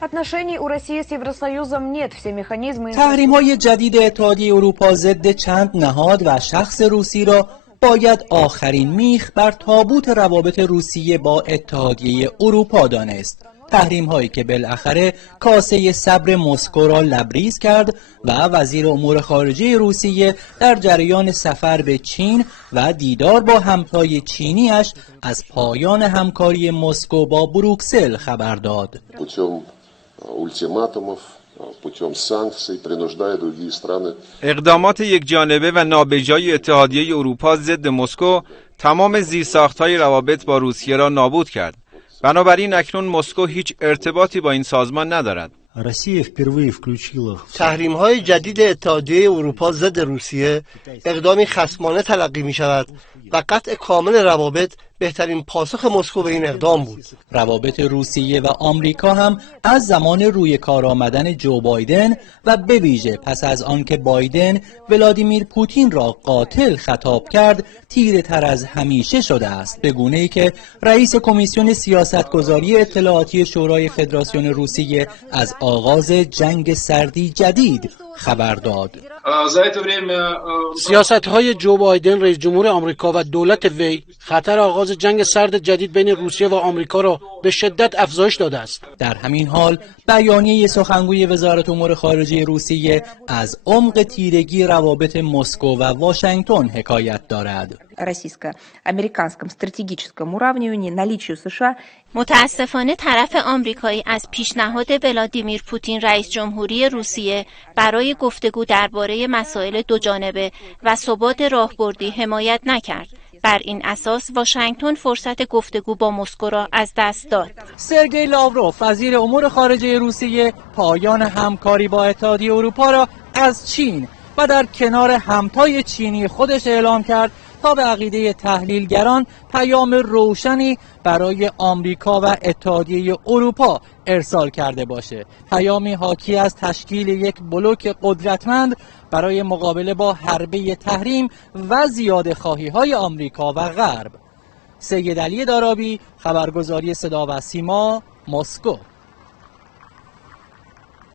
Отношений у России с Евросоюзом нет. Все механизмы. تحریم‌های جدید اتحادیه اروپا ضد چند نهاد و شخص روسی را باید آخرین میخ بر تابوت روابط روسیه با اتحادیه اروپا دانست. تحریم‌هایی که بالاخره کاسه صبر مسکو را لبریز کرد و وزیر امور خارجه روسیه در جریان سفر به چین و دیدار با همتای چینیش از پایان همکاری مسکو با بروکسل خبر داد. اقدامات یکجانبه و نابجای اتحادیه اروپا ضد مسکو تمام زیرساخت‌های روابط با روسیه را نابود کرد. بنابراین اکنون مسکو هیچ ارتباطی با این سازمان ندارد. تحریم‌های جدید اتحادیه اروپا ضد روسیه اقدامی خصمانه تلقی می‌شود و قطع کامل روابط بهترین پاسخ مسکو به این اقدام بود. روابط روسیه و آمریکا هم از زمان روی کار آمدن جو بایدن و به ویژه پس از آنکه بایدن ولادیمیر پوتین را قاتل خطاب کرد تیره تر از همیشه شده است، به گونه‌ای که رئیس کمیسیون سیاستگذاری اطلاعاتی شورای فدراسیون روسیه از آغاز جنگ سردی جدید خبر داد. سیاست‌های جو بایدن رئیس جمهور آمریکا و دولت وی خطر آغاز جنگ سرد جدید بین روسیه و آمریکا را به شدت افزایش داده است. در همین حال بیانیه سخنگوی وزارت امور خارجه روسیه از عمق تیرگی روابط مسکو و واشنگتن حکایت دارد. российско-американском стратегическом уравнивании наличию США. متاسفانه طرف آمریکایی از پیشنهاد ولادیمیر پوتین رئیس جمهوری روسیه برای گفتگو درباره مسائل دوجانبه و ثبات راهبردی حمایت نکرد. بر این اساس واشنگتن فرصت گفتگو با مسکو را از دست داد. سرگئی لاوروف وزیر امور خارجه روسیه پایان همکاری با اتحادیه اروپا را از چین و در کنار همتای چینی خودش اعلام کرد تا به عقیده تحلیلگران پیام روشنی برای آمریکا و اتحادیه اروپا ارسال کرده باشه، پیامی حاکی از تشکیل یک بلوک قدرتمند برای مقابله با حربه تحریم و زیاده خواهی‌های آمریکا و غرب. سید علی دارابی، خبرگزاری صدا و سیما، مسکو.